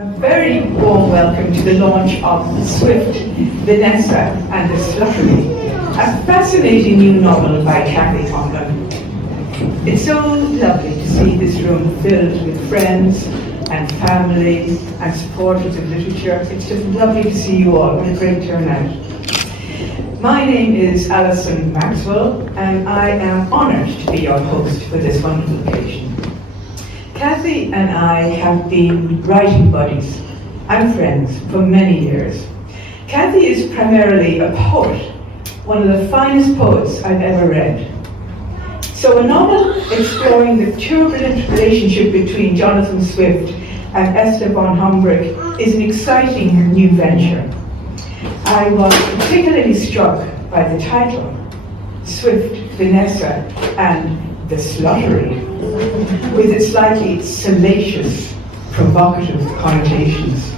A very warm welcome to the launch of Swift, Vanessa and The Sluttery, a fascinating new novel by Cathy Conlon. It's so lovely to see this room filled with friends and family and supporters of literature. It's just lovely to see you all. What a great turnout. My name is Alison Maxwell, and I am honoured to be your host for this wonderful occasion. Cathy and I have been writing buddies and friends for many years. Cathy is primarily a poet, one of the finest poets I've ever read. So a novel exploring the turbulent relationship between Jonathan Swift and Esther von Humbrick is an exciting new venture. I was particularly struck by the title, Swift, Vanessa and The Sluttery, with its slightly salacious, provocative connotations.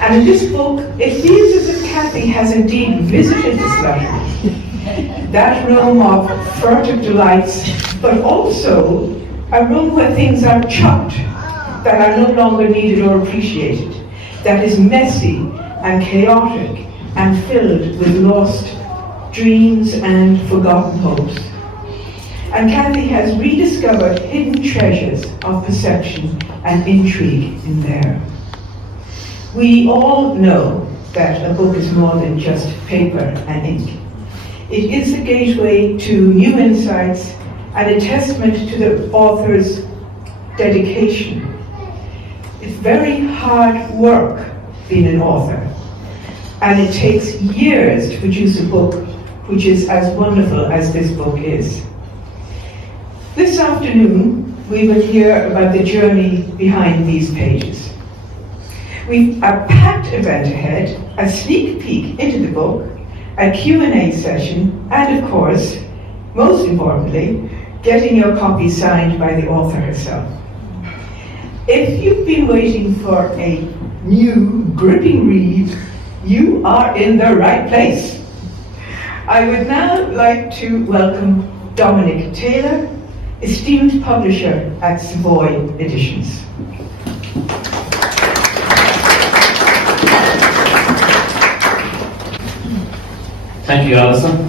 And in this book, it feels as if Cathy has indeed visited the sluttery, that room of furtive delights, but also a room where things are chucked that are no longer needed or appreciated, that is messy and chaotic and filled with lost dreams and forgotten hopes. And Cathy has rediscovered hidden treasures of perception and intrigue in there. We all know that a book is more than just paper and ink. It is a gateway to new insights and a testament to the author's dedication. It's very hard work being an author, and it takes years to produce a book which is as wonderful as this book is. This afternoon, we will hear about the journey behind these pages. We've a packed event ahead, a sneak peek into the book, a Q&A session, and of course, most importantly, getting your copy signed by the author herself. If you've been waiting for a new, gripping read, you are in the right place. I would now like to welcome Dominic Taylor, esteemed publisher at Savoy Editions. Thank you, Alison.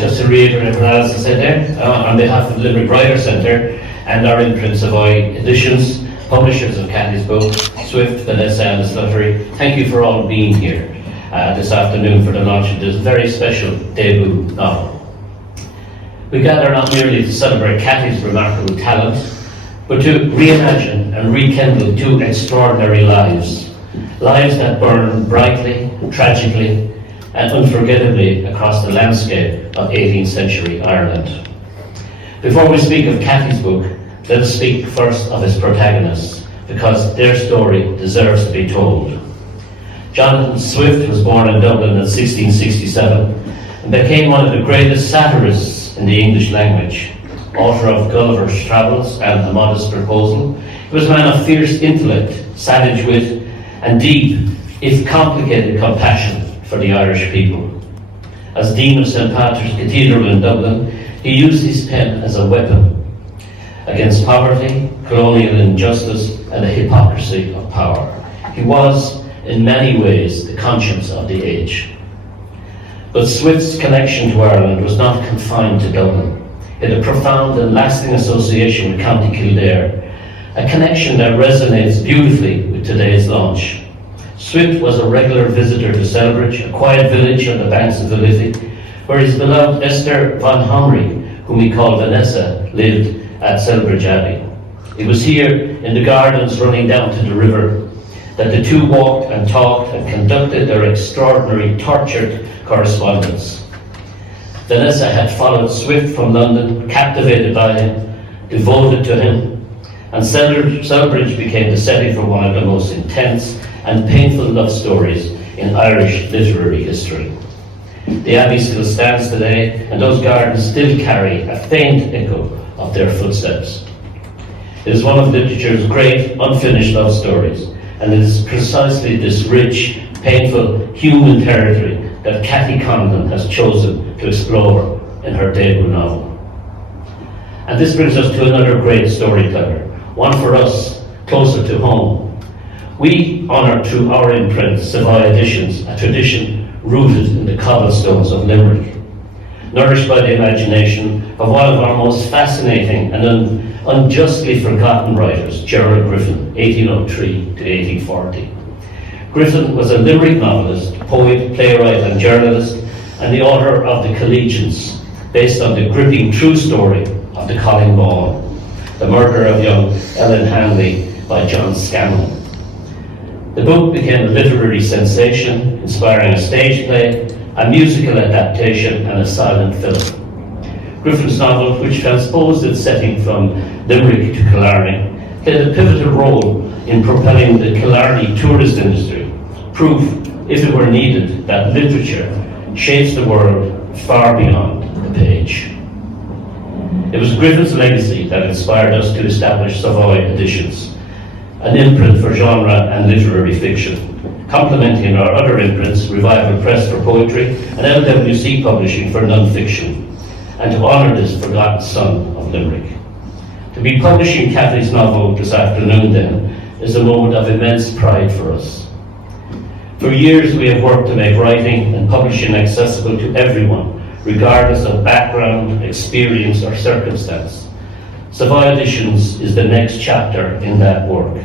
Just to reiterate what Alison said there, on behalf of the Limerick Writer Centre and our imprint Savoy Editions, publishers of Cathy's book, Swift, Vanessa and The Sluttery, thank you for all being here this afternoon for the launch of this very special debut novel. We gather not merely to celebrate Cathy's remarkable talent, but to reimagine and rekindle two extraordinary lives that burn brightly, tragically, and unforgettably across the landscape of 18th century Ireland. Before we speak of Cathy's book, let us speak first of its protagonists, because their story deserves to be told. Jonathan Swift was born in Dublin in 1667 and became one of the greatest satirists in the English language. Author of Gulliver's Travels and A Modest Proposal, he was a man of fierce intellect, savage wit, and deep, if complicated, compassion for the Irish people. As Dean of St. Patrick's Cathedral in Dublin, he used his pen as a weapon against poverty, colonial injustice, and the hypocrisy of power. He was, in many ways, the conscience of the age. But Swift's connection to Ireland was not confined to Dublin. It had a profound and lasting association with County Kildare, a connection that resonates beautifully with today's launch. Swift was a regular visitor to Selbridge, a quiet village on the banks of the Liffey, where his beloved Esther von Humbrick, whom he called Vanessa, lived at Selbridge Abbey. It was here, in the gardens running down to the river, that the two walked and talked and conducted their extraordinary, tortured correspondence. Vanessa had followed Swift from London, captivated by him, devoted to him, and Selbridge became the setting for one of the most intense and painful love stories in Irish literary history. The Abbey still stands today, and those gardens still carry a faint echo of their footsteps. It is one of literature's great unfinished love stories, and it is precisely this rich, painful, human territory that Cathy Conlon has chosen to explore in her debut novel. And this brings us to another great storyteller, one for us closer to home. We honour through our imprint, Savoy Editions, a tradition rooted in the cobblestones of Limerick, nourished by the imagination of one of our most fascinating and unjustly forgotten writers, Ger Duffy, 1803 to 1840. Griffin was a Limerick novelist, poet, playwright and journalist, and the author of The Collegians, based on the gripping true story of the Colin Bawn, the murder of young Ellen Hanley by John Scanlon. The book became a literary sensation, inspiring a stage play, a musical adaptation and a silent film. Griffin's novel, which transposed its setting from Limerick to Killarney, played a pivotal role in propelling the Killarney tourist industry, proof, if it were needed, that literature shapes the world far beyond the page. It was Griffin's legacy that inspired us to establish Savoy Editions, an imprint for genre and literary fiction, complementing our other imprints, Revival Press for poetry and LWC Publishing for non-fiction, and to honour this forgotten son of Limerick. To be publishing Cathy's novel this afternoon, then, is a moment of immense pride for us. For years we have worked to make writing and publishing accessible to everyone, regardless of background, experience or circumstance. Savoy Editions is the next chapter in that work.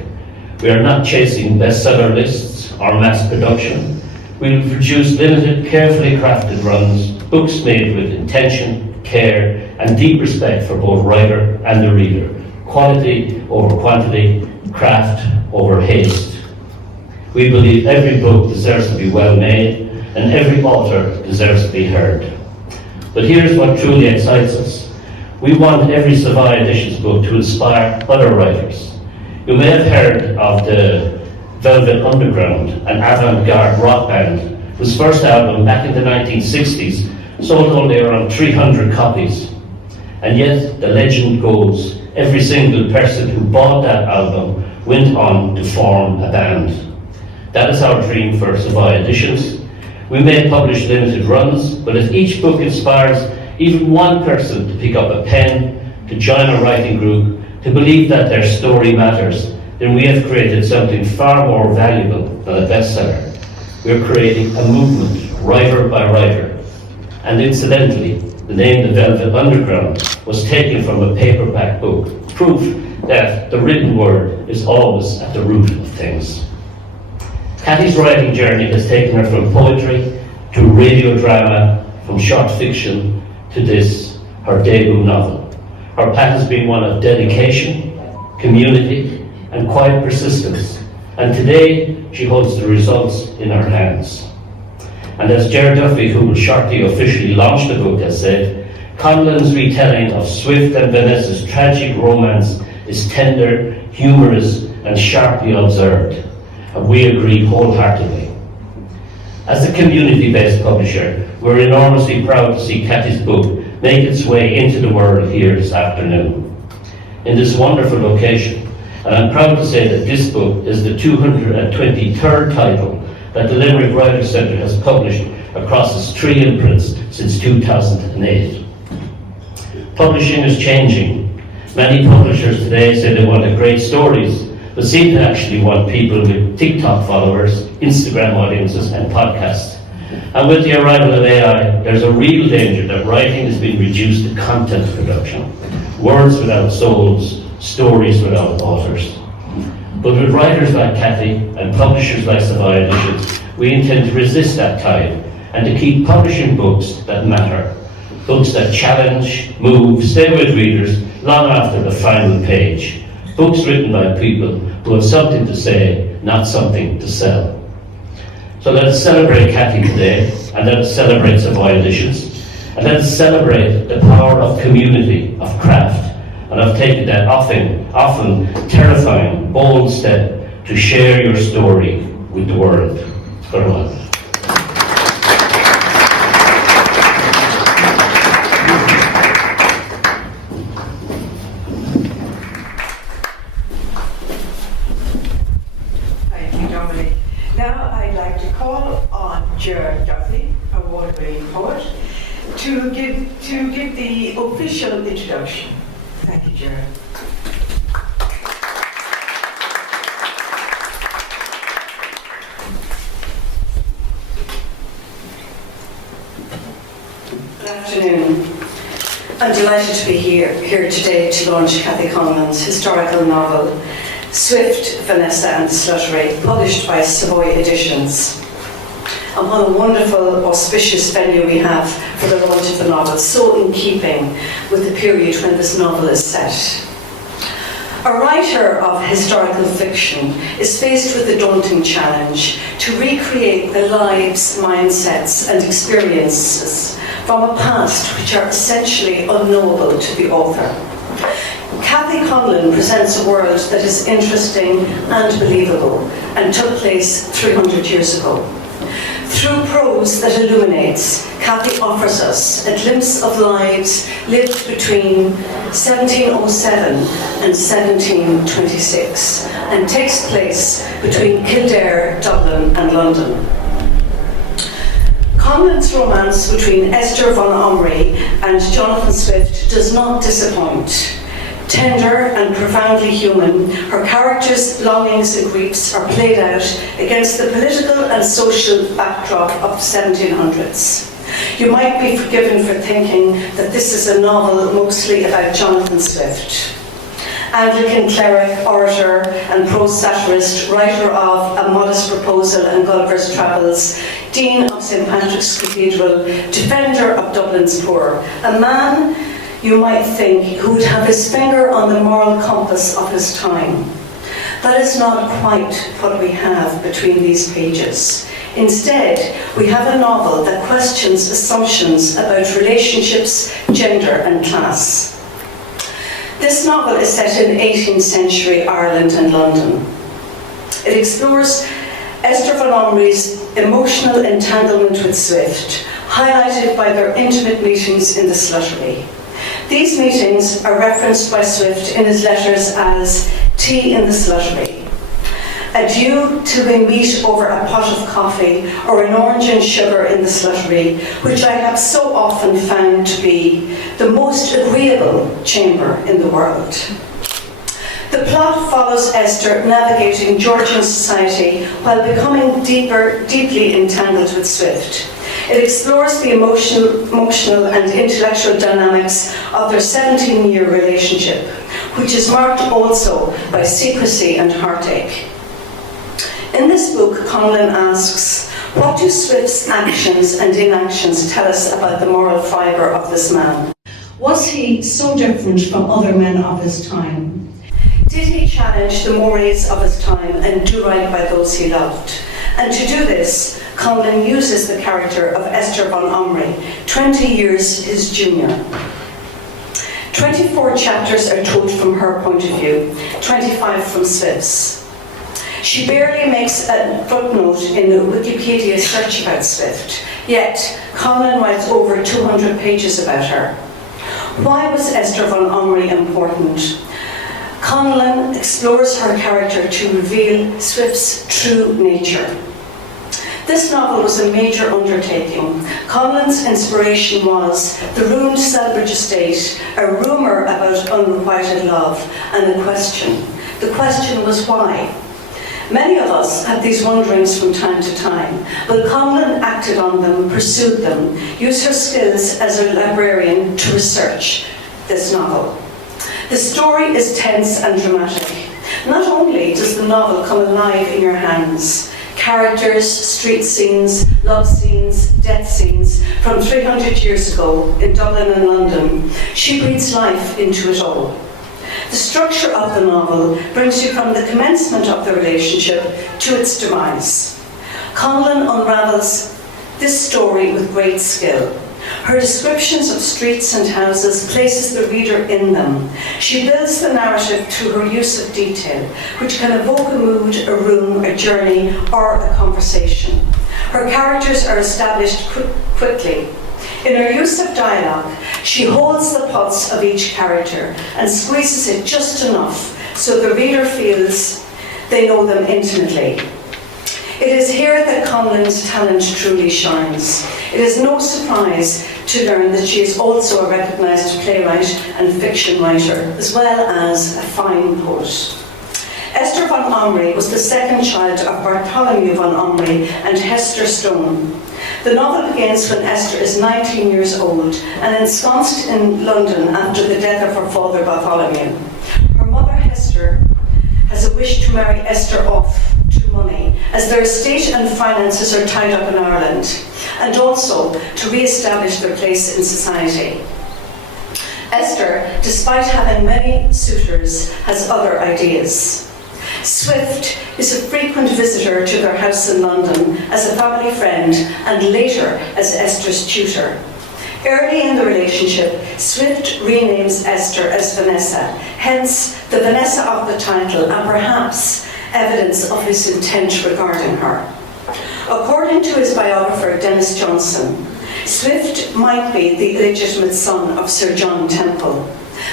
We are not chasing bestseller lists or mass production. We will produce limited, carefully crafted runs, books made with intention, care, and deep respect for both writer and the reader. Quality over quantity, craft over haste. We believe every book deserves to be well made, and every author deserves to be heard. But here's what truly excites us. We want every Savoy Editions book to inspire other writers. You may have heard of the Velvet Underground, an avant-garde rock band whose first album back in the 1960s sold only around 300 copies. And yet, the legend goes, every single person who bought that album went on to form a band. That is our dream for Savoy Editions. We may publish limited runs, but if each book inspires even one person to pick up a pen, to join a writing group, to believe that their story matters, then we have created something far more valuable than a bestseller. We're creating a movement, writer by writer. And incidentally, the name The Velvet Underground was taken from a paperback book, proof that the written word is always at the root of things. Cathy's writing journey has taken her from poetry to radio drama, from short fiction to this, her debut novel. Her path has been one of dedication, community, and quiet persistence. And today, she holds the results in her hands. And as Ger Duffy, who will shortly officially launch the book, has said, Conlon's retelling of Swift and Vanessa's tragic romance is tender, humorous, and sharply observed. And we agree wholeheartedly. As a community-based publisher, we're enormously proud to see Cathy's book make its way into the world here this afternoon, in this wonderful location. And I'm proud to say that this book is the 223rd title that the Limerick Writers' Centre has published across its 3 imprints since 2008. Publishing is changing. Many publishers today say they wanted great stories, but seem to actually want people with TikTok followers, Instagram audiences, and podcasts. And with the arrival of AI, there's a real danger that writing has been reduced to content production. Words without souls, stories without authors. But with writers like Cathy and publishers like Savoy Editions, we intend to resist that tide and to keep publishing books that matter. Books that challenge, move, stay with readers long after the final page. Books written by people who have something to say, not something to sell. So let us celebrate Cathy today, and let us celebrate Savoy Editions, and let us celebrate the power of community, of craft, and of taking that often terrifying, bold step to share your story with the world. Farewell. Thank you, Dominic. Now I'd like to call on Ger Duffy, award-winning poet, to give the official introduction. Ger. Good afternoon. I'm delighted to be here today to launch Cathy Conlon's historical novel, Swift, Vanessa and The Sluttery, published by Savoy Editions. And what a wonderful, auspicious venue we have for the launch of the novel, so in keeping with the period when this novel is set. A writer of historical fiction is faced with the daunting challenge to recreate the lives, mindsets and experiences from a past which are essentially unknowable to the author. Cathy Conlon presents a world that is interesting and believable and took place 300 years ago. Through prose that illuminates, Cathy offers us a glimpse of lives lived between 1707 and 1726 and takes place between Kildare, Dublin and London. Conlon's romance between Esther von Omri and Jonathan Swift does not disappoint. Tender and profoundly human, her characters' longings and griefs are played out against the political and social backdrop of the 1700s. You might be forgiven for thinking that this is a novel mostly about Jonathan Swift. Anglican cleric, orator and prose satirist, writer of A Modest Proposal and Gulliver's Travels, Dean of St Patrick's Cathedral, defender of Dublin's poor, a man, you might think, who would have his finger on the moral compass of his time. That is not quite what we have between these pages. Instead, we have a novel that questions assumptions about relationships, gender and class. This novel is set in 18th century Ireland and London. It explores Esther von Omri's emotional entanglement with Swift, highlighted by their intimate meetings in the Sluttery. These meetings are referenced by Swift in his letters as tea in the Sluttery. Adieu till we meet over a pot of coffee or an orange and sugar in the Sluttery, which I have so often found to be the most agreeable chamber in the world. The plot follows Esther navigating Georgian society while becoming deeply entangled with Swift. It explores the emotional and intellectual dynamics of their 17-year relationship, which is marked also by secrecy and heartache. In this book, Conlon asks, what do Swift's actions and inactions tell us about the moral fibre of this man? Was he so different from other men of his time? Did he challenge the mores of his time and do right by those he loved? And to do this, Conlon uses the character of Esther von Omri, 20 years his junior. 24 chapters are told from her point of view, 25 from Swift's. She barely makes a footnote in the Wikipedia search about Swift, yet Conlon writes over 200 pages about her. Why was Esther von Omri important? Conlon explores her character to reveal Swift's true nature. This novel was a major undertaking. Conlon's inspiration was the ruined Selbridge estate, a rumour about unrequited love, and the question. The question was why? Many of us have these wonderings from time to time, but Conlon acted on them, pursued them, used her skills as a librarian to research this novel. The story is tense and dramatic. Not only does the novel come alive in your hands, characters, street scenes, love scenes, death scenes from 300 years ago in Dublin and London, she breathes life into it all. The structure of the novel brings you from the commencement of the relationship to its demise. Conlon unravels this story with great skill. Her descriptions of streets and houses places the reader in them. She builds the narrative through her use of detail, which can evoke a mood, a room, a journey, or a conversation. Her characters are established quickly. In her use of dialogue, she holds the pulse of each character and squeezes it just enough so the reader feels they know them intimately. It is here that Conlon's talent truly shines. It is no surprise to learn that she is also a recognised playwright and fiction writer, as well as a fine poet. Esther von Omri was the second child of Bartholomew von Omri and Hester Stone. The novel begins when Esther is 19 years old and ensconced in London after the death of her father Bartholomew. Her mother Hester has a wish to marry Esther off to money, as their estate and finances are tied up in Ireland, and also to re-establish their place in society. Esther, despite having many suitors, has other ideas. Swift is a frequent visitor to their house in London as a family friend and later as Esther's tutor. Early in the relationship, Swift renames Esther as Vanessa, hence the Vanessa of the title and perhaps evidence of his intent regarding her. According to his biographer Dennis Johnson, Swift might be the illegitimate son of Sir John Temple.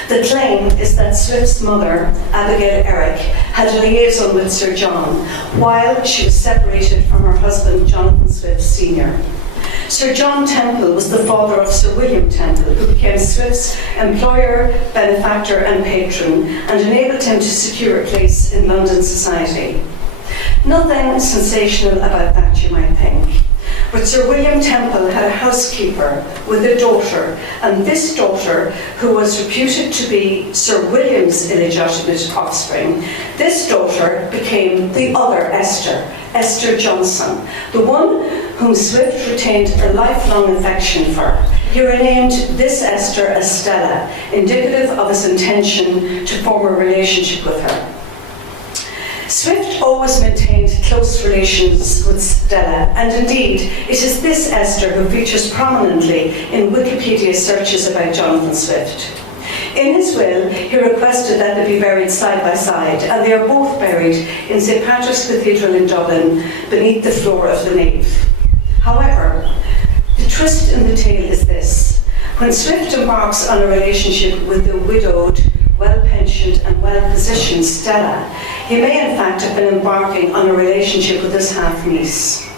The claim is that Swift's mother, Abigail Eric, had a liaison with Sir John while she was separated from her husband Jonathan Swift Sr. Sir John Temple was the father of Sir William Temple, who became Swift's employer, benefactor and patron, and enabled him to secure a place in London society. Nothing sensational about that, you might think. But Sir William Temple had a housekeeper with a daughter, and this daughter, who was reputed to be Sir William's illegitimate offspring, this daughter became the other Esther, Esther Johnson, the one whom Swift retained a lifelong affection for. He renamed this Esther as Stella, indicative of his intention to form a relationship with her. Swift always maintained close relations with Stella, and indeed, it is this Esther who features prominently in Wikipedia searches about Jonathan Swift. In his will, he requested that they be buried side by side, and they are both buried in St. Patrick's Cathedral in Dublin, beneath the floor of the nave. However, the twist in the tale is this. When Swift embarks on a relationship with the widowed, well-pensioned and well-positioned Stella, he may in fact have been embarking on a relationship with his half-niece.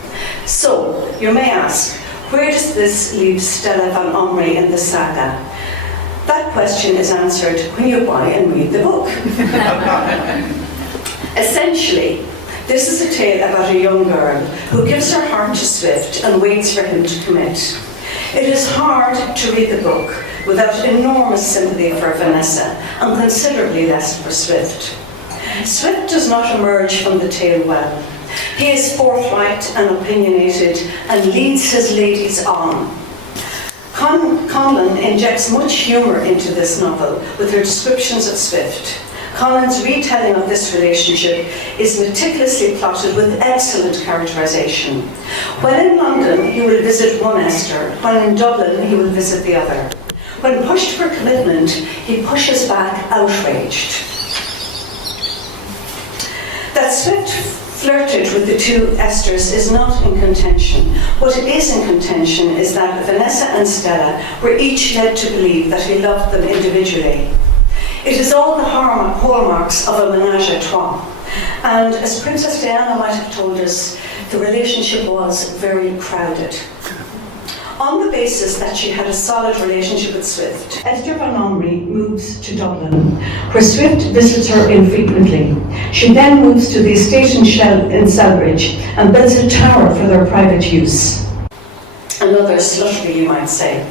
So, you may ask, where does this leave Stella von Omri in the saga? That question is answered when you buy and read the book. Essentially, this is a tale about a young girl who gives her heart to Swift and waits for him to commit. It is hard to read the book without enormous sympathy for Vanessa and considerably less for Swift. Swift does not emerge from the tale well. He is forthright and opinionated and leads his ladies on. Conlon injects much humour into this novel with her descriptions of Swift. Conlon's retelling of this relationship is meticulously plotted with excellent characterisation. When in London, he will visit one Esther, when in Dublin, he will visit the other. When pushed for commitment, he pushes back outraged. That Swift flirted with the two Esthers is not in contention. What is in contention is that Vanessa and Stella were each led to believe that he loved them individually. It is all the hallmarks of a menage a trois. And as Princess Diana might have told us, the relationship was very crowded. On the basis that she had a solid relationship with Swift, Esther von Omri moves to Dublin, where Swift visits her infrequently. She then moves to the estate in Selbridge and builds a tower for their private use. Another sluttery, you might say.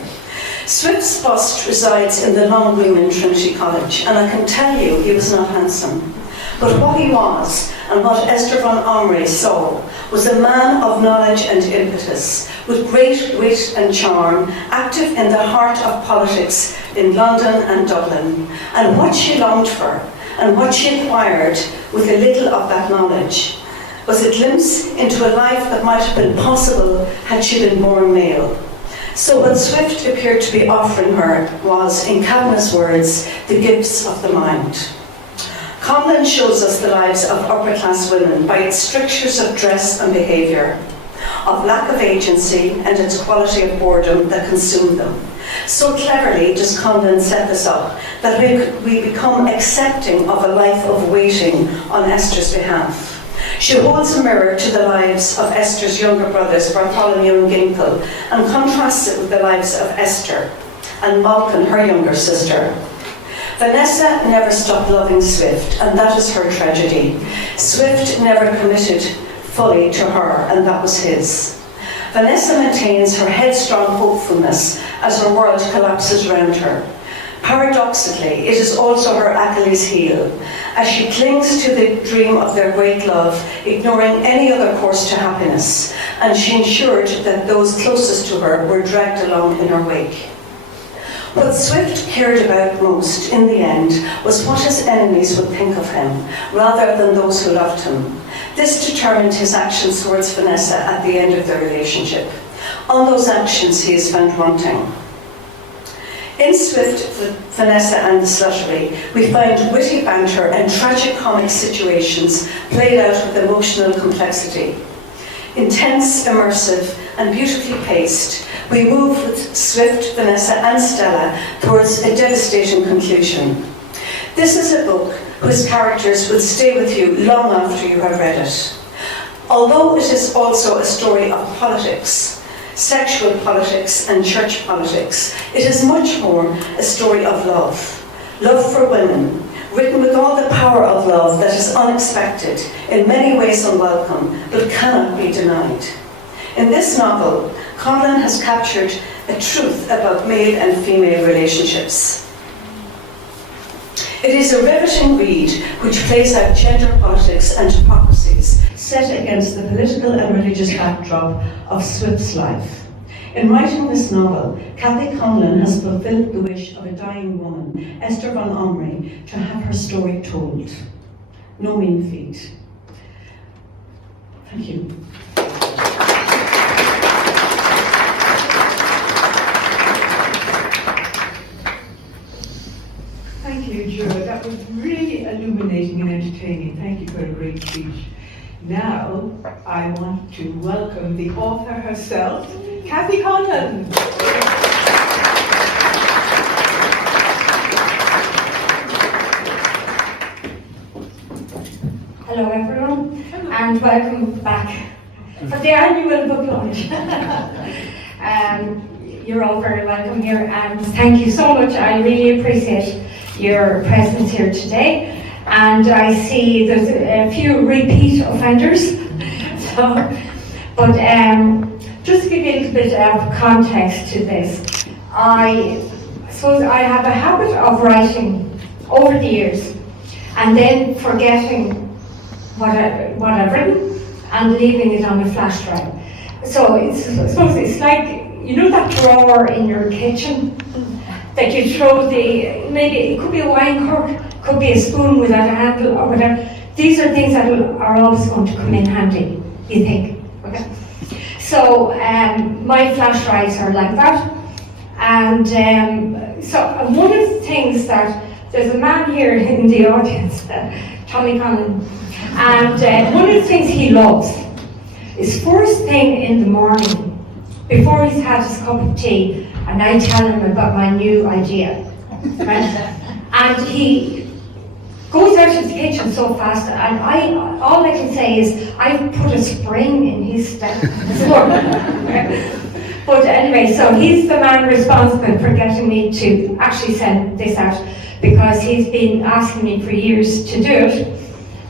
Swift's bust resides in the Long Room in Trinity College, and I can tell you he was not handsome. But what he was, and what Esther von Omri saw, was a man of knowledge and impetus, with great wit and charm, active in the heart of politics in London and Dublin. And what she longed for, and what she acquired with a little of that knowledge, was a glimpse into a life that might have been possible had she been born male. So what Swift appeared to be offering her was, in Kavanagh's words, the gifts of the mind. Conlon shows us the lives of upper-class women by its strictures of dress and behaviour, of lack of agency and its quality of boredom that consumed them. So cleverly does Conlon set this up that we become accepting of a life of waiting on Esther's behalf. She holds a mirror to the lives of Esther's younger brothers, Bartholomew and Ginkle, and contrasts it with the lives of Esther and Malcolm, her younger sister. Vanessa never stopped loving Swift, and that is her tragedy. Swift never committed fully to her, and that was his. Vanessa maintains her headstrong hopefulness as her world collapses around her. Paradoxically, it is also her Achilles heel, as she clings to the dream of their great love, ignoring any other course to happiness, and she ensured that those closest to her were dragged along in her wake. What Swift cared about most, in the end, was what his enemies would think of him, rather than those who loved him. This determined his actions towards Vanessa at the end of their relationship. On those actions he is found wanting. In Swift, Vanessa and the Sluttery, we find witty banter and tragic comic situations played out with emotional complexity. Intense, immersive, and beautifully paced, we move with Swift, Vanessa, and Stella towards a devastating conclusion. This is a book whose characters will stay with you long after you have read it. Although it is also a story of politics, sexual politics and church politics, it is much more a story of love. Love for women, written with all the power of love that is unexpected, in many ways unwelcome, but cannot be denied. In this novel, Conlon has captured a truth about male and female relationships. It is a riveting read which plays out gender politics and hypocrisies set against the political and religious backdrop of Swift's life. In writing this novel, Cathy Conlon has fulfilled the wish of a dying woman, Esther von Omri, to have her story told. No mean feat. Thank you. Thank you, Ger. That was really illuminating and entertaining. Thank you for a great speech. Now, I want to welcome the author herself, Cathy Conlon. Hello everyone, and welcome back for the annual book launch. You're all very welcome here, and thank you so much. I really appreciate your presence here today. And I see there's a few repeat offenders. But just to give you a little bit of context to this, I suppose I have a habit of writing over the years and then forgetting what I've written and leaving it on a flash drive. So I suppose it's like, you know that drawer in your kitchen that you throw maybe it could be a wine cork, could be a spoon without a handle or whatever. These are things that are always going to come in handy, you think. Okay. So my flash drives are like that. And so one of the things that, there's a man here in the audience, Tommy Conlon, and one of the things he loves is first thing in the morning, before he's had his cup of tea, and I tell him about my new idea. Right? And he goes out of the kitchen so fast, and all I can say is I've put a spring in his step. But anyway, so he's the man responsible for getting me to actually send this out, because he's been asking me for years to do it.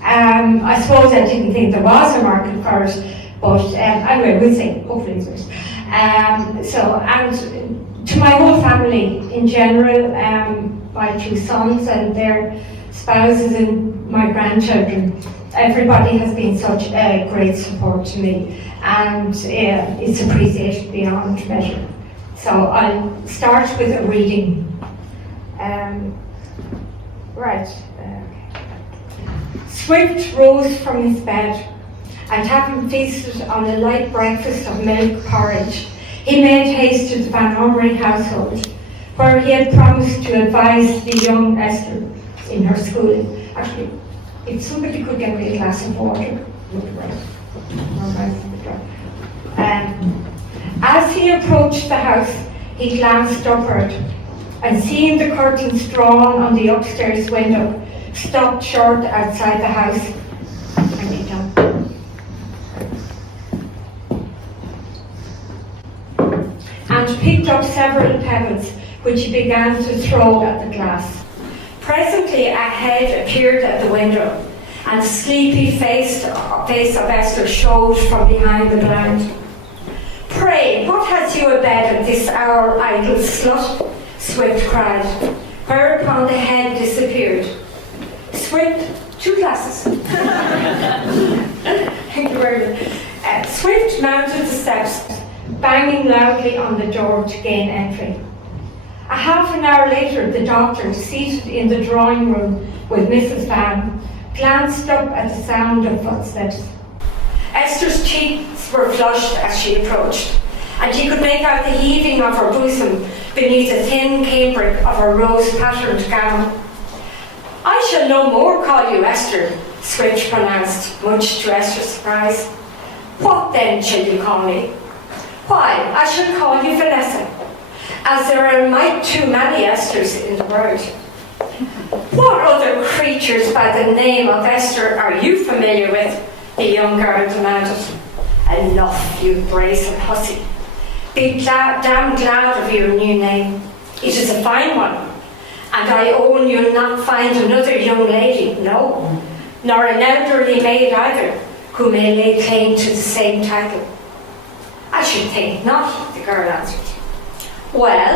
I suppose I didn't think there was a market for it, but anyway, we'll see. Hopefully there is. And to my whole family in general, my two sons and their spouses and my grandchildren, everybody has been such a great support to me, and it's appreciated beyond measure. So I'll start with a reading. Swift rose from his bed, and having feasted on a light breakfast of milk porridge, he made haste to the Van Omri household, where he had promised to advise the young Esther in her schooling. Actually, if somebody could get me a glass of water, as he approached the house, he glanced upward, and seeing the curtains drawn on the upstairs window, stopped short outside the house. picked up several pebbles, which he began to throw at the glass. Presently a head appeared at the window, and the sleepy face of Esther showed from behind the blind. "Pray, what has you abed at this hour, idle slut?" Swift cried, whereupon the head disappeared. Swift, 2 glasses. Thank you very much. Swift mounted the steps, banging loudly on the door to gain entry. A half an hour later, the doctor, seated in the drawing room with Mrs. Van, glanced up at the sound of footsteps. Esther's cheeks were flushed as she approached, and he could make out the heaving of her bosom beneath the thin cambric of her rose-patterned gown. "I shall no more call you Esther," Swift pronounced, much to Esther's surprise. "What then shall you call me?" "Why, I shall call you Vanessa, as there are a mite too many Esthers in the world." "What other creatures by the name of Esther are you familiar with?" the young girl demanded. "Enough, you brazen hussy. Be damn glad of your new name. It is a fine one, and I own you'll not find another young lady, no, nor an elderly maid either, who may lay claim to the same title." "I should think not," the girl answered. "Well,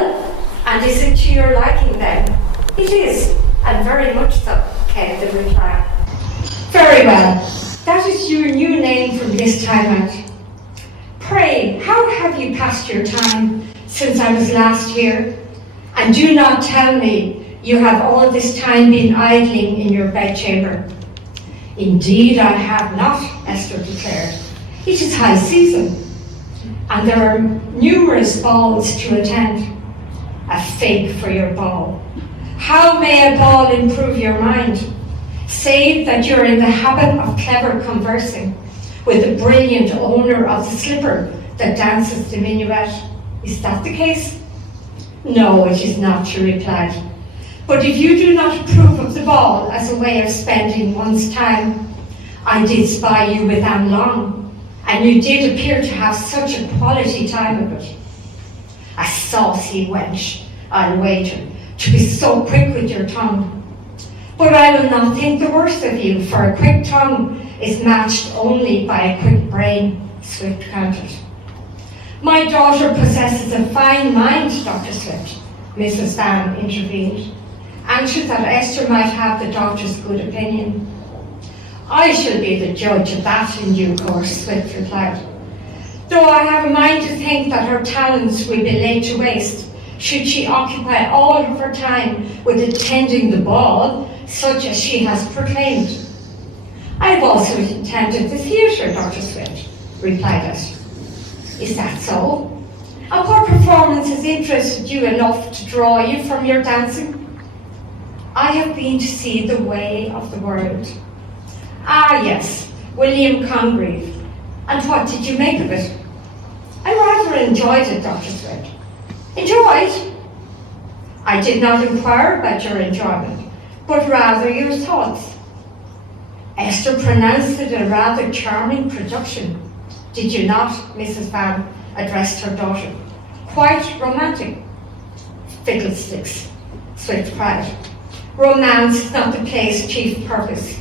and is it to your liking then?" "It is, and very much so," came the reply. "Very well. That is your new name from this time out. Pray, how have you passed your time since I was last here? And do not tell me you have all this time been idling in your bedchamber." "Indeed I have not," Esther declared. "It is high season, and there are numerous balls to attend." "A fig for your ball. How may a ball improve your mind, save that you're in the habit of clever conversing with the brilliant owner of the slipper that dances the minuet? Is that the case?" "No, it is not," she replied. "But if you do not approve of the ball as a way of spending one's time, I did spy you with Anne Long, and you did appear to have such a quality time of it. A saucy wench, I'll wager, to be so quick with your tongue. But I will not think the worse of you, for a quick tongue is matched only by a quick brain," Swift countered. "My daughter possesses a fine mind, Dr. Swift," Mrs. Van intervened, anxious that Esther might have the doctor's good opinion. "I shall be the judge of that in due course," Swift replied, "though I have a mind to think that her talents will be laid to waste should she occupy all of her time with attending the ball, such as she has proclaimed." "I have also attended the theatre, Dr. Swift," replied Esther. "Is that so? And what performance has interested you enough to draw you from your dancing?" "I have been to see The Way of the World." "Ah, yes, William Congreve. And what did you make of it?" "I rather enjoyed it, Dr. Swift." "Enjoyed?" "I did not inquire about your enjoyment, but rather your thoughts. Esther pronounced it a rather charming production. Did you not?" Mrs. Van addressed her daughter. "Quite romantic." "Fiddlesticks," Swift cried. "Romance is not the play's chief purpose.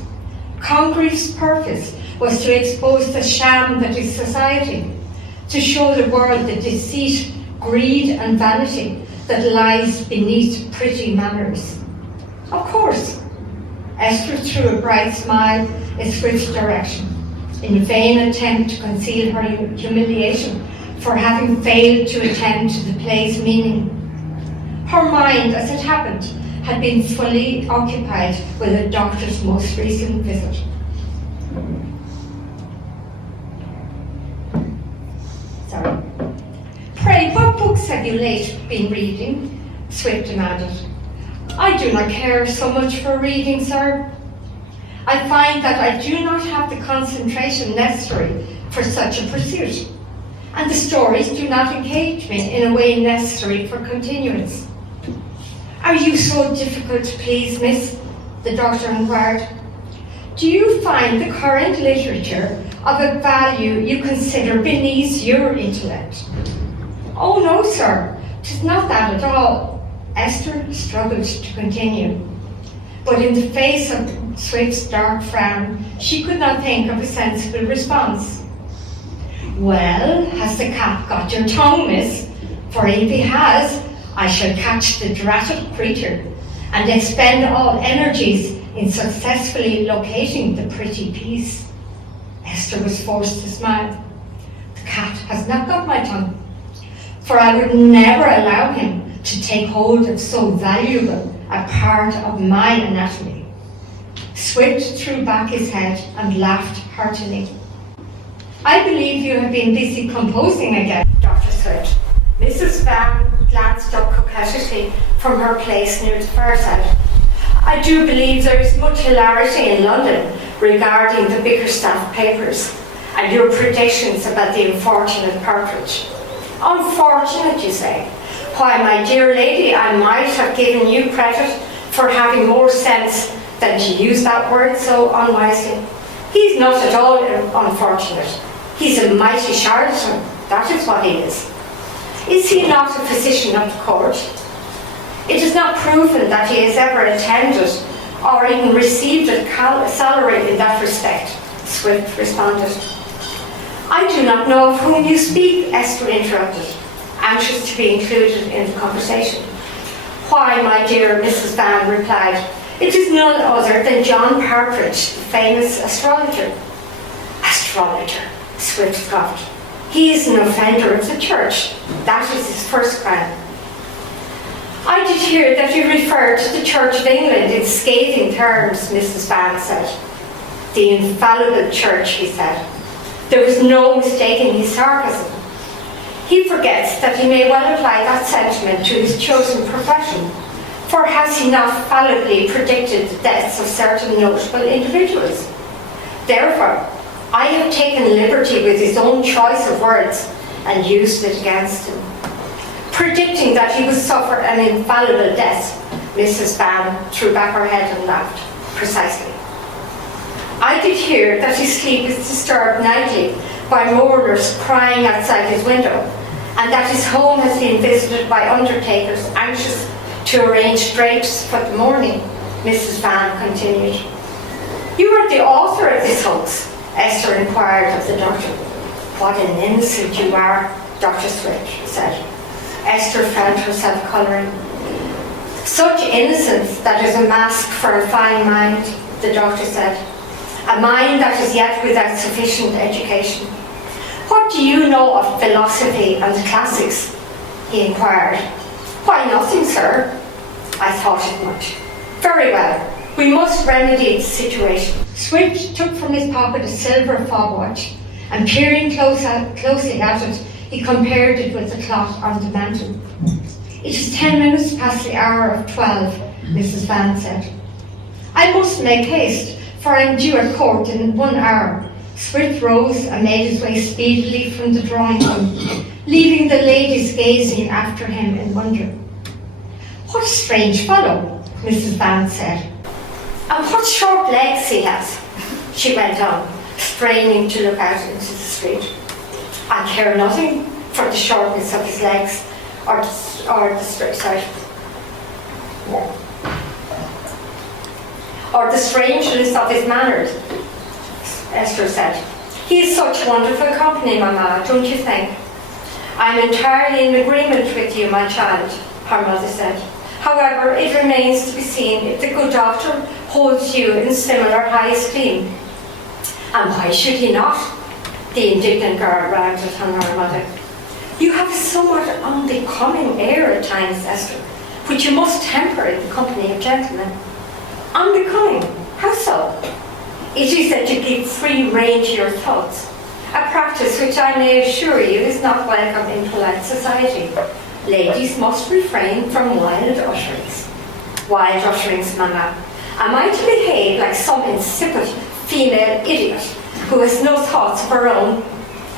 Congreve's purpose was to expose the sham that is society, to show the world the deceit, greed and vanity that lies beneath pretty manners." "Of course." Esther threw a bright smile in Swift's direction, in a vain attempt to conceal her humiliation for having failed to attend to the play's meaning. Her mind, as it happened, had been fully occupied with the doctor's most recent visit. Sorry. "Pray, what books have you late been reading?" Swift demanded. "I do not care so much for reading, sir. I find that I do not have the concentration necessary for such a pursuit, and the stories do not engage me in a way necessary for continuance." "Are you so difficult to please, miss?" the doctor inquired. "Do you find the current literature of a value you consider beneath your intellect?" "Oh no, sir. 'Tis not that at all. Esther struggled to continue. But in the face of Swift's dark frown, she could not think of a sensible response. Well, has the cat got your tongue, miss? For if he has, I shall catch the dratted creature and expend all energies in successfully locating the pretty piece. Esther was forced to smile. The cat has not got my tongue, for I would never allow him to take hold of so valuable a part of my anatomy. Swift threw back his head and laughed heartily. I believe you have been busy composing again, Dr. Swift. Mrs. Van glanced up coquettishly from her place near the fireside. I do believe there is much hilarity in London regarding the Bickerstaff papers and your predictions about the unfortunate partridge. Unfortunate, you say? Why, my dear lady, I might have given you credit for having more sense than to use that word so unwisely. He's not at all unfortunate. He's a mighty charlatan, that is what he is. Is he not a physician of the court? It is not proven that he has ever attended or even received a salary in that respect, Swift responded. I do not know of whom you speak, Esther interrupted, anxious to be included in the conversation. Why, my dear Mrs. Van replied, it is none other than John Partridge, the famous astrologer. Astrologer, Swift scoffed. He is an offender of the church. That is his first crime. I did hear that you referred to the Church of England in scathing terms, Mrs. Van said. The infallible church, he said. There was no mistaking his sarcasm. He forgets that he may well apply that sentiment to his chosen profession, for has he not fallibly predicted the deaths of certain notable individuals? Therefore, I have taken liberty with his own choice of words and used it against him. Predicting that he would suffer an infallible death, Mrs. Van threw back her head and laughed. Precisely. I did hear that his sleep is disturbed nightly by mourners crying outside his window, and that his home has been visited by undertakers anxious to arrange drapes for the morning, Mrs. Van continued. You are the author of this hoax, Esther inquired of the doctor. What an innocent you are, Dr. Swift said. Esther found herself colouring. Such innocence that is a mask for a fine mind, the doctor said. A mind that is yet without sufficient education. What do you know of philosophy and the classics? He inquired. Why, nothing, sir. I thought it much. Very well. We must remedy the situation. Swift took from his pocket a silver fob watch, and peering closely at it, he compared it with the clock on the mantel. It is 10 minutes past the hour of 12, Mrs. Van said. I must make haste, for I am due at court in 1 hour. Swift rose and made his way speedily from the drawing room, leaving the ladies gazing after him in wonder. What a strange fellow, Mrs. Van said. And what short legs he has, she went on, straining to look out into the street. I care nothing for the shortness of his legs or the strangeness of his manners, Esther said. He is such wonderful company, Mamma, don't you think? I am entirely in agreement with you, my child, her mother said. However, it remains to be seen if the good doctor holds you in similar high esteem. And why should he not? The indignant girl rounded on her mother. You have a somewhat unbecoming air at times, Esther, which you must temper in the company of gentlemen. Unbecoming? How so? It is that you give free rein to your thoughts, a practice which I may assure you is not welcome in polite society. Ladies must refrain from wild utterings. Wild utterings, Mamma. Am I to behave like some insipid female idiot who has no thoughts of her own?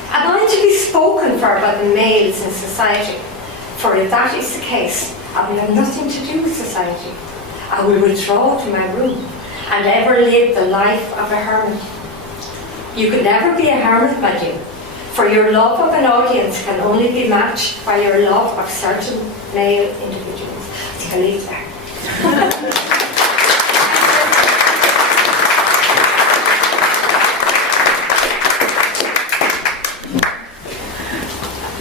Am I to be spoken for by the males in society? For if that is the case, I will have nothing to do with society. I will withdraw to my room and ever live the life of a hermit. You could never be a hermit, my dear, for For your love of an audience can only be matched by your love of certain male individuals. So I'll leave there.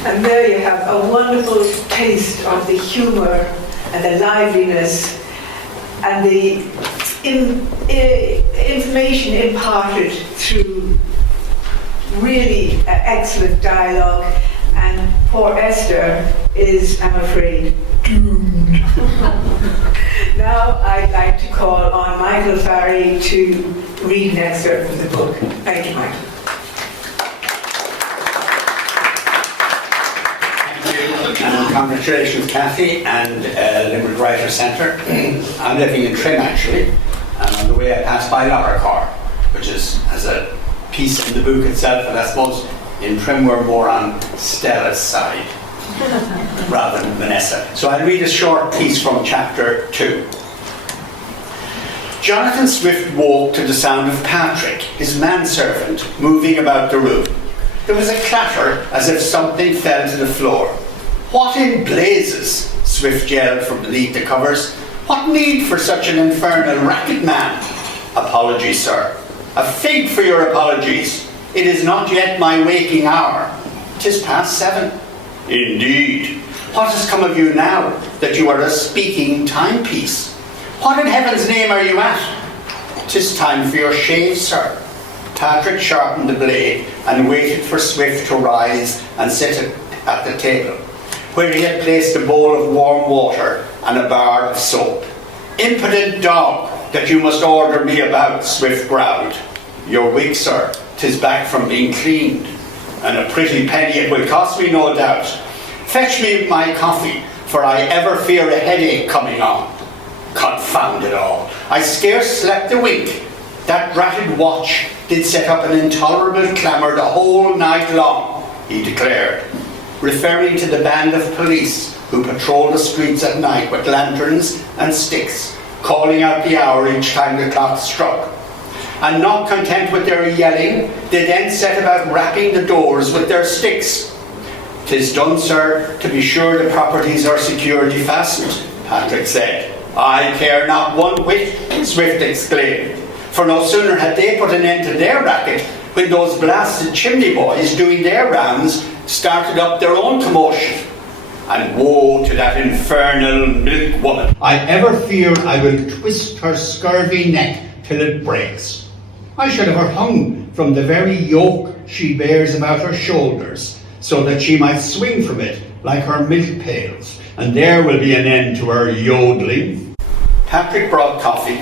And there you have a wonderful taste of the humour and the liveliness and the information imparted through really excellent dialogue. And poor Esther is, I'm afraid, doomed. Now I'd like to call on Michael Farry to read an excerpt from the book. Thank you, Michael. And congratulations, Cathy and Limerick Writers Centre. I'm living in Trim, actually, and on the way I passed by Lockercar, which has a piece in the book itself, and I suppose in Trim we're more on Stella's side rather than Vanessa. So I'll read a short piece from chapter 2. Jonathan Swift woke to the sound of Patrick, his manservant, moving about the room. There was a clatter as if something fell to the floor. "What in blazes?" Swift yelled from beneath the covers. "What need for such an infernal racket, man?" "Apologies, sir." "A fig for your apologies. It is not yet my waking hour." "'Tis past 7. "Indeed. What has come of you now, that you are a speaking timepiece? What in heaven's name are you at?" "'Tis time for your shave, sir." Patrick sharpened the blade and waited for Swift to rise and sit at the table, where he had placed a bowl of warm water and a bar of soap. "Impudent dog, that you must order me about," Swift growled. "Your wig, sir. 'Tis back from being cleaned. And a pretty penny it will cost me, no doubt. Fetch me my coffee, for I ever fear a headache coming on. Confound it all, I scarce slept a wink. That ratted watch did set up an intolerable clamour the whole night long," he declared, referring to the band of police who patrol the streets at night with lanterns and sticks, calling out the hour each time the clock struck. And not content with their yelling, they then set about rapping the doors with their sticks. "'Tis done, sir, to be sure the properties are securely fastened," Patrick said. "I care not one whit," Swift exclaimed, for no sooner had they put an end to their racket when those blasted chimney boys doing their rounds started up their own commotion. "And woe to that infernal milk woman. I ever fear I will twist her scurvy neck till it breaks. I should have her hung from the very yoke she bears about her shoulders, so that she might swing from it like her milk pails, and there will be an end to her yodeling." Patrick brought coffee,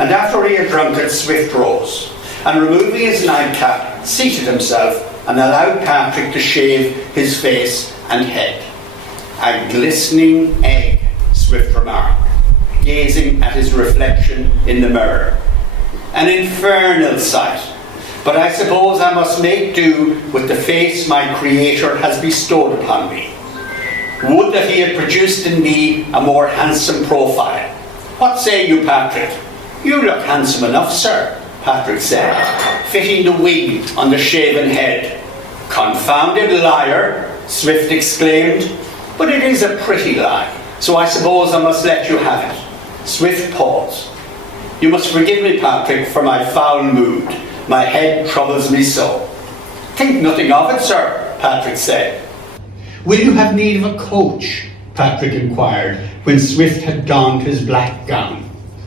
and after he had drunk it, Swift rose, and removing his nightcap, seated himself and allowed Patrick to shave his face and head. "A glistening egg," Swift remarked, gazing at his reflection in the mirror. "An infernal sight, but I suppose I must make do with the face my Creator has bestowed upon me. Would that he had produced in me a more handsome profile. What say you, Patrick?" "You look handsome enough, sir," Patrick said, fitting the wig on the shaven head. "Confounded liar," Swift exclaimed. "But it is a pretty lie, so I suppose I must let you have it." Swift paused. "You must forgive me, Patrick, for my foul mood. My head troubles me so." "Think nothing of it, sir," Patrick said. "Will you have need of a coach?" Patrick inquired, when Swift had donned his black gown.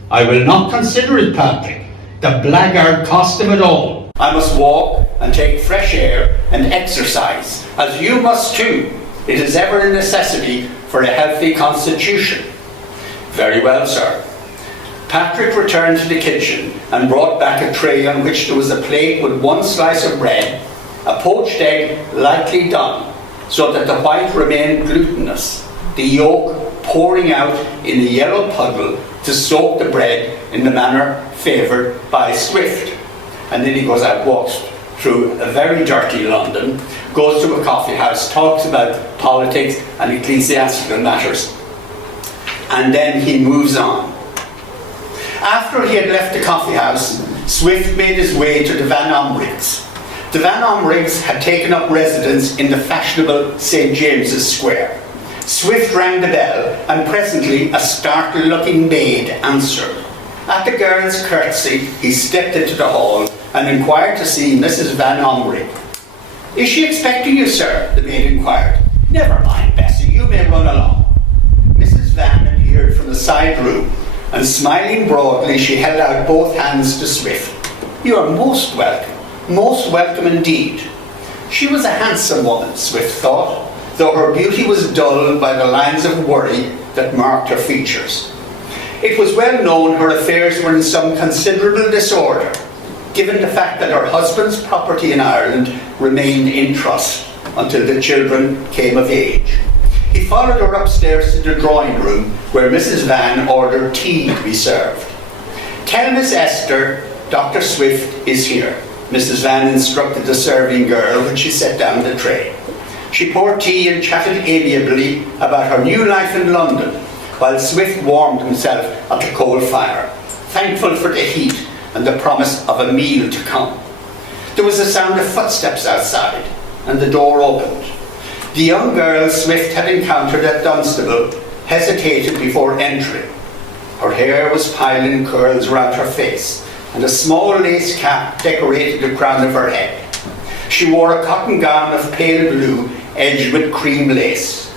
"I will not consider it, Patrick. The blackguard cost of it all. I must walk and take fresh air and exercise, as you must too. It is ever a necessity for a healthy constitution." "Very well, sir." Patrick returned to the kitchen and brought back a tray on which there was a plate with one slice of bread, a poached egg lightly done, so that the white remained glutinous, the yolk pouring out in a yellow puddle to soak the bread in the manner favoured by Swift. And then he goes out, walks through a very dirty London, goes to a coffee house, talks about politics and ecclesiastical matters, and then he moves on. After he had left the coffee house, Swift made his way to the Van Omrichs. The Van Omrigs had taken up residence in the fashionable St. James's Square. Swift rang the bell, and presently a startled-looking maid answered. At the girl's curtsy, he stepped into the hall and inquired to see Mrs. Van Omrig. "Is she expecting you, sir?" the maid inquired. "Never mind, Bessie, you may run along." Mrs. Van appeared from the side room, and smiling broadly, she held out both hands to Swift. "You are most welcome indeed." She was a handsome woman, Swift thought, though her beauty was dulled by the lines of worry that marked her features. It was well known her affairs were in some considerable disorder, given the fact that her husband's property in Ireland remained in trust until the children came of age. He followed her upstairs to the drawing room, where Mrs. Van ordered tea to be served. "Tell Miss Esther Dr. Swift is here," Mrs. Van instructed the serving girl when she set down the tray. She poured tea and chatted amiably about her new life in London, while Swift warmed himself at the coal fire, thankful for the heat and the promise of a meal to come. There was a sound of footsteps outside, and the door opened. The young girl Swift had encountered at Dunstable hesitated before entering. Her hair was piled in curls round her face, and a small lace cap decorated the crown of her head. She wore a cotton gown of pale blue, edged with cream lace.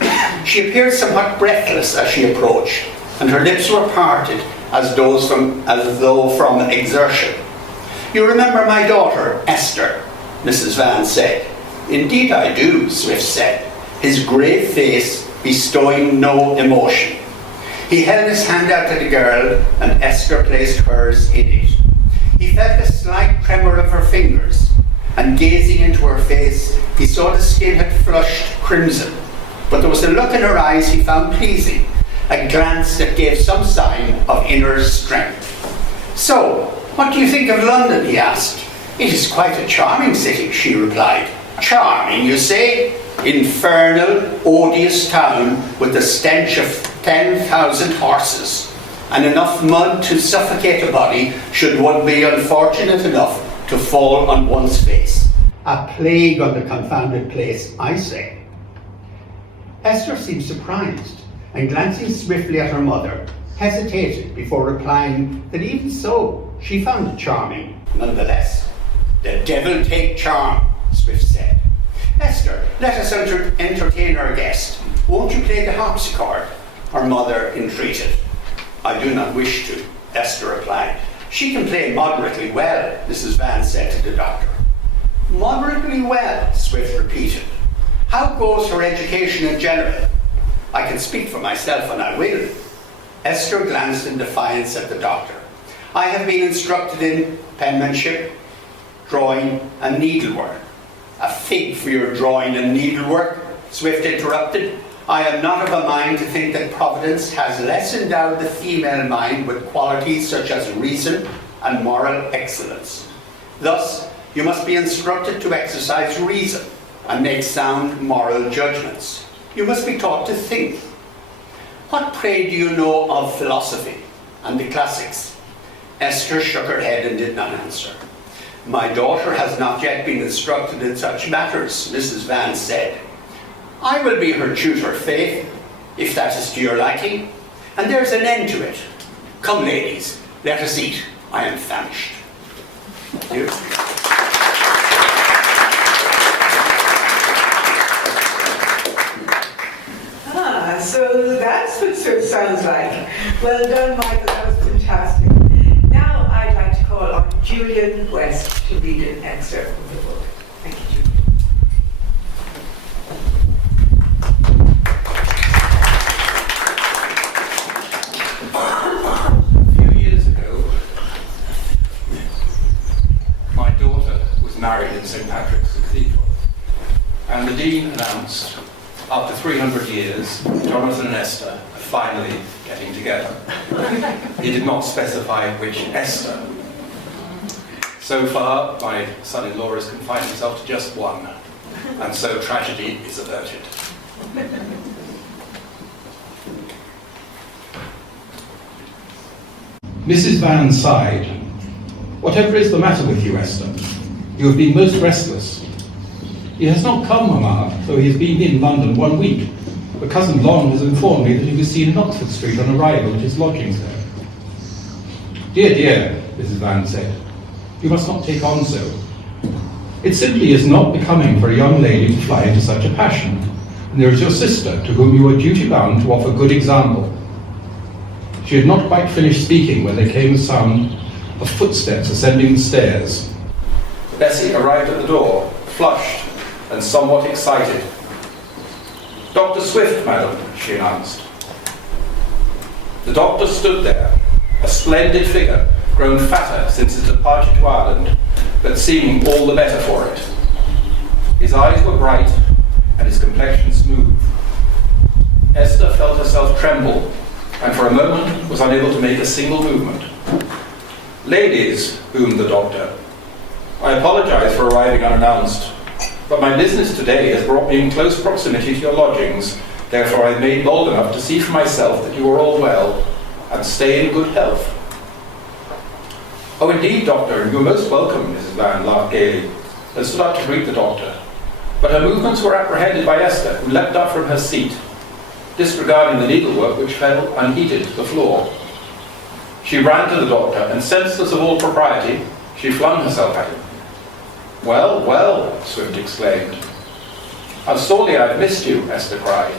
She appeared somewhat breathless as she approached, and her lips were parted as though from exertion. "You remember my daughter, Esther?" Mrs. Van said. "Indeed I do," Swift said, his grave face bestowing no emotion. He held his hand out to the girl, and Esther placed hers in it. He felt a slight tremor of her fingers, and gazing into her face, he saw the skin had flushed crimson. But there was a look in her eyes he found pleasing, a glance that gave some sign of inner strength. "So, what do you think of London?" he asked. "It is quite a charming city," she replied. "Charming, you say? Infernal, odious town with the stench of 10,000 horses, and enough mud to suffocate a body should one be unfortunate enough to fall on one's face. A plague on the confounded place, I say." Esther seemed surprised, and glancing swiftly at her mother, hesitated before replying that even so, she found it charming nonetheless. "The devil take charm," Swift said. "Esther, let us entertain our guest. Won't you play the harpsichord?" her mother entreated. "I do not wish to," Esther replied. "She can play moderately well," Mrs. Van said to the doctor. "Moderately well," Swift repeated. "How goes her education in general?" "I can speak for myself, and I will." Esther glanced in defiance at the doctor. "I have been instructed in penmanship, drawing, and needlework." "A fig for your drawing and needlework," Swift interrupted. "I am not of a mind to think that Providence has less endowed the female mind with qualities such as reason and moral excellence. Thus, you must be instructed to exercise reason and make sound moral judgments. You must be taught to think. What, pray, do you know of philosophy and the classics?" Esther shook her head and did not answer. "My daughter has not yet been instructed in such matters," Mrs. Van said. "I will be her tutor, Faith, if that is to your liking, and there's an end to it. Come, ladies, let us eat. I am famished." Thank you. So that's what it sounds like. Well done, Michael, that was fantastic. Now I'd like to call on Julian West to read an excerpt from the book. Thank you, Julian. A few years ago, my daughter was married in St. Patrick's Cathedral, and the Dean announced, after 300 years, Jonathan and Esther are finally getting together. He did not specify which Esther. So far, my son-in-law has confined himself to just one, and so tragedy is averted. Mrs. Van sighed. "Whatever is the matter with you, Esther? You have been most restless. He has not come, Mamma, though he has been in London 1 week. But Cousin Long has informed me that he was seen in Oxford Street on arrival at his lodgings there. Dear, dear, Mrs. Van said, you must not take on so. It simply is not becoming for a young lady to fly into such a passion. And there is your sister, to whom you are duty-bound to offer good example. She had not quite finished speaking when there came a sound of footsteps ascending the stairs. Bessie arrived at the door, flushed and somewhat excited. Dr. Swift, madam, she announced. The doctor stood there, a splendid figure, grown fatter since his departure to Ireland, but seeming all the better for it. His eyes were bright and his complexion smooth. Esther felt herself tremble and for a moment was unable to make a single movement. Ladies, boomed the doctor, I apologise for arriving unannounced, but my business today has brought me in close proximity to your lodgings. Therefore I made bold enough to see for myself that you are all well and stay in good health. Oh indeed, doctor, you're most welcome, Mrs. Van laughed gaily and stood up to greet the doctor. But her movements were apprehended by Esther, who leapt up from her seat, disregarding the needlework which fell unheeded to the floor. She ran to the doctor and, senseless of all propriety, she flung herself at him. Well, well, Swift exclaimed. How sorely I've missed you, Esther cried.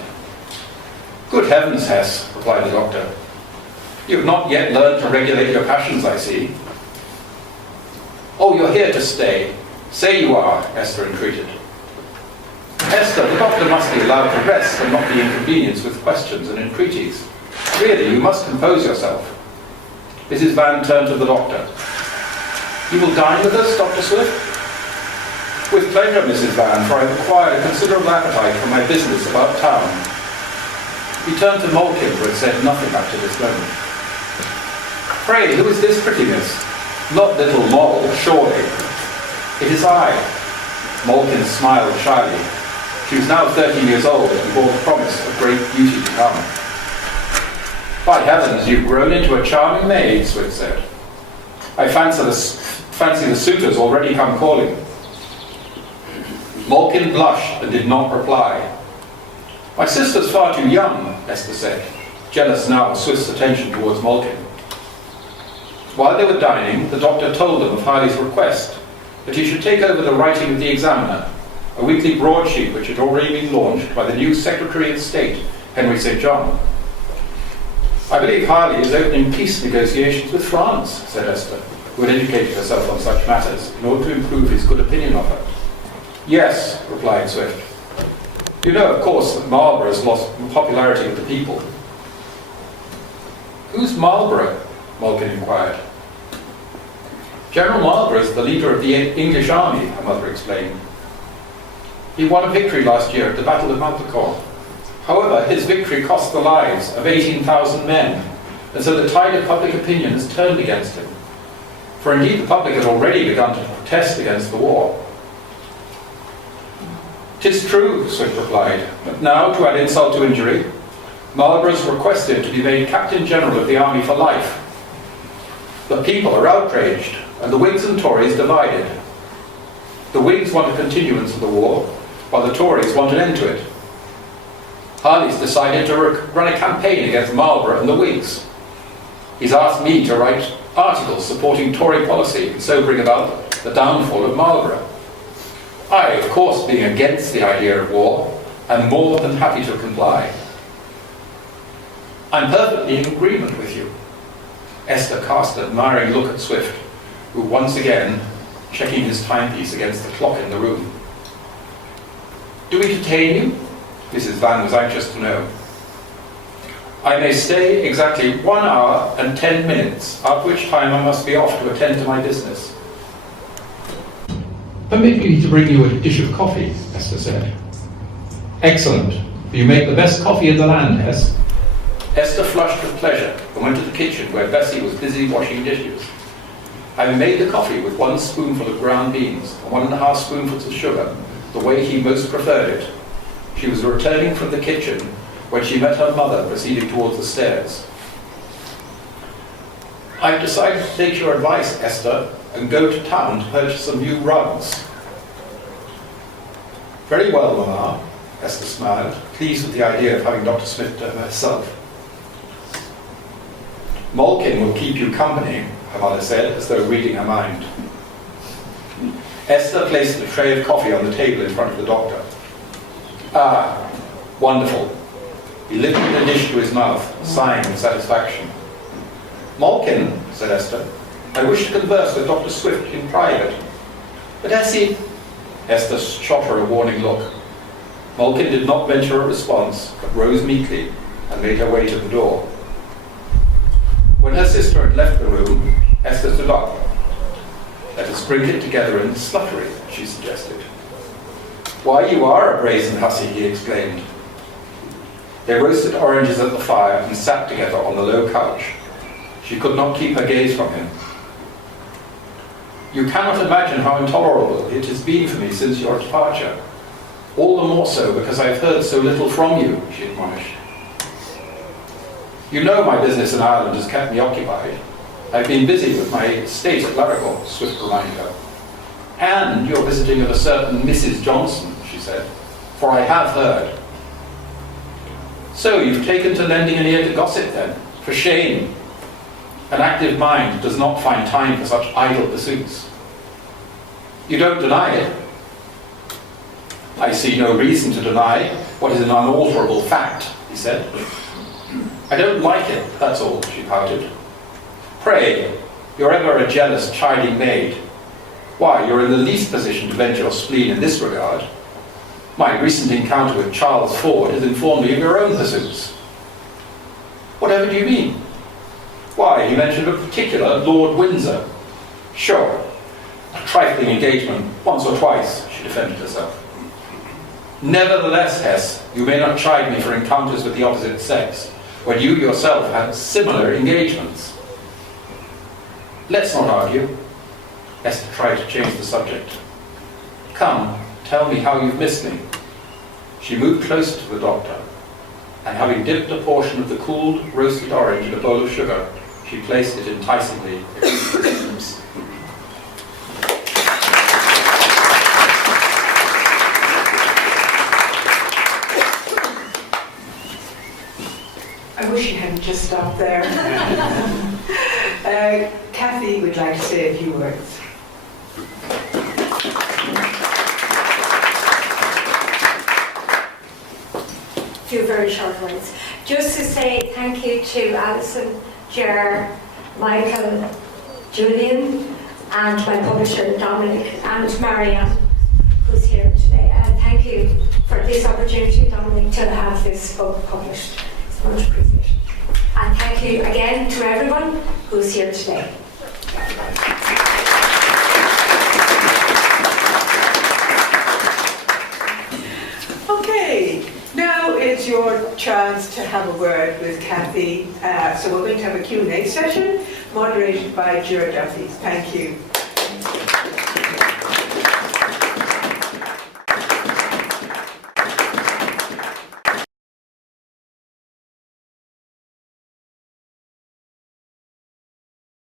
Good heavens, Hess, replied the doctor. You have not yet learned to regulate your passions, I see. Oh, you're here to stay. Say you are, Esther entreated. Esther, the doctor must be allowed to rest and not be inconvenienced with questions and entreaties. Really, you must compose yourself. Mrs. Van turned to the doctor. You will dine with us, Dr. Swift? With pleasure, Mrs. Van, for I have acquired a considerable appetite for my business about town. He turned to Malkin, who had said nothing up to this moment. Pray, who is this pretty miss? Not little Moll, surely. It is I. Malkin smiled shyly. She was now 13 years old and bore the promise of great beauty to come. By heavens, you've grown into a charming maid, Swift said. I fancy the suitors already come calling. Malkin blushed and did not reply. My sister's far too young, Esther said, jealous now of Swift's attention towards Malkin. While they were dining, the doctor told them of Harley's request that he should take over the writing of the Examiner, a weekly broadsheet which had already been launched by the new Secretary of State, Henry St. John. I believe Harley is opening peace negotiations with France, said Esther, who had educated herself on such matters in order to improve his good opinion of her. Yes, replied Swift. You know, of course, that Marlborough has lost popularity with the people. Who's Marlborough? Malkin inquired. General Marlborough is the leader of the English army, her mother explained. He won a victory last year at the Battle of Montfaucon. However, his victory cost the lives of 18,000 men, and so the tide of public opinion has turned against him. For indeed the public has already begun to protest against the war. "'Tis true," Swift replied, "but now, to add insult to injury, Marlborough's requested to be made Captain General of the Army for life. The people are outraged, and the Whigs and Tories divided. The Whigs want a continuance of the war, while the Tories want an end to it. Harley's decided to run a campaign against Marlborough and the Whigs. He's asked me to write articles supporting Tory policy and so bring about the downfall of Marlborough. I, of course, being against the idea of war, am more than happy to comply." "I'm perfectly in agreement with you." Esther cast an admiring look at Swift, who once again checking his timepiece against the clock in the room. "Do we detain you?" Mrs. Van was anxious to know. "I may stay exactly 1 hour and 10 minutes, after which time I must be off to attend to my business." "Permit me to bring you a dish of coffee," Esther said. "Excellent. You make the best coffee in the land, Hess." Esther flushed with pleasure and went to the kitchen where Bessie was busy washing dishes. Having made the coffee with 1 spoonful of ground beans and 1½ spoonfuls of sugar, the way he most preferred it, she was returning from the kitchen when she met her mother proceeding towards the stairs. "I've decided to take your advice, Esther, and go to town to purchase some new rugs." Very well, Mamma, Esther smiled, pleased with the idea of having Dr. Smith to herself. Malkin will keep you company, her mother said, as though reading her mind. Esther placed a tray of coffee on the table in front of the doctor. Ah, wonderful. He lifted the dish to his mouth, sighing with satisfaction. Malkin, said Esther, I wish to converse with Dr. Swift in private. But Essie... Esther shot her a warning look. Malkin did not venture a response, but rose meekly and made her way to the door. When her sister had left the room, Esther stood up. Let us drink it together in the sluttery, she suggested. Why, you are a brazen hussy, he exclaimed. They roasted oranges at the fire and sat together on the low couch. She could not keep her gaze from him. You cannot imagine how intolerable it has been for me since your departure. All the more so because I have heard so little from you, she admonished. You know my business in Ireland has kept me occupied. I've been busy with my estate at Larigal, Swift reminded her. And you're visiting with a certain Mrs. Johnson, she said, for I have heard. So you've taken to lending an ear to gossip then? For shame. An active mind does not find time for such idle pursuits. You don't deny it. I see no reason to deny what is an unalterable fact, he said. I don't like it, that's all, she pouted. Pray, you're ever a jealous, chiding maid. Why, you're in the least position to vent your spleen in this regard. My recent encounter with Charles Ford has informed me of your own pursuits. Whatever do you mean? Why, he mentioned a particular Lord Windsor. Sure, a trifling engagement, once or twice, she defended herself. Nevertheless, Hess, you may not chide me for encounters with the opposite sex, when you yourself had similar engagements. Let's not argue. Esther tried to change the subject. Come, tell me how you've missed me. She moved closer to the doctor, and having dipped a portion of the cooled, roasted orange in a bowl of sugar, she placed it enticingly against his lips. I wish you hadn't just stopped there. Cathy would like to say a few words. A few very short words. Just to say thank you to Alison, Ger, Michael, Julian, and my publisher Dominic, and Marianne, who's here today. And thank you for this opportunity, Dominic, to have this book published. It's much appreciated. And thank you again to everyone who's here today. Okay, now it's your chance to have a word with Cathy. So we're going to have a Q&A session moderated by Ger Duffy. Thank you.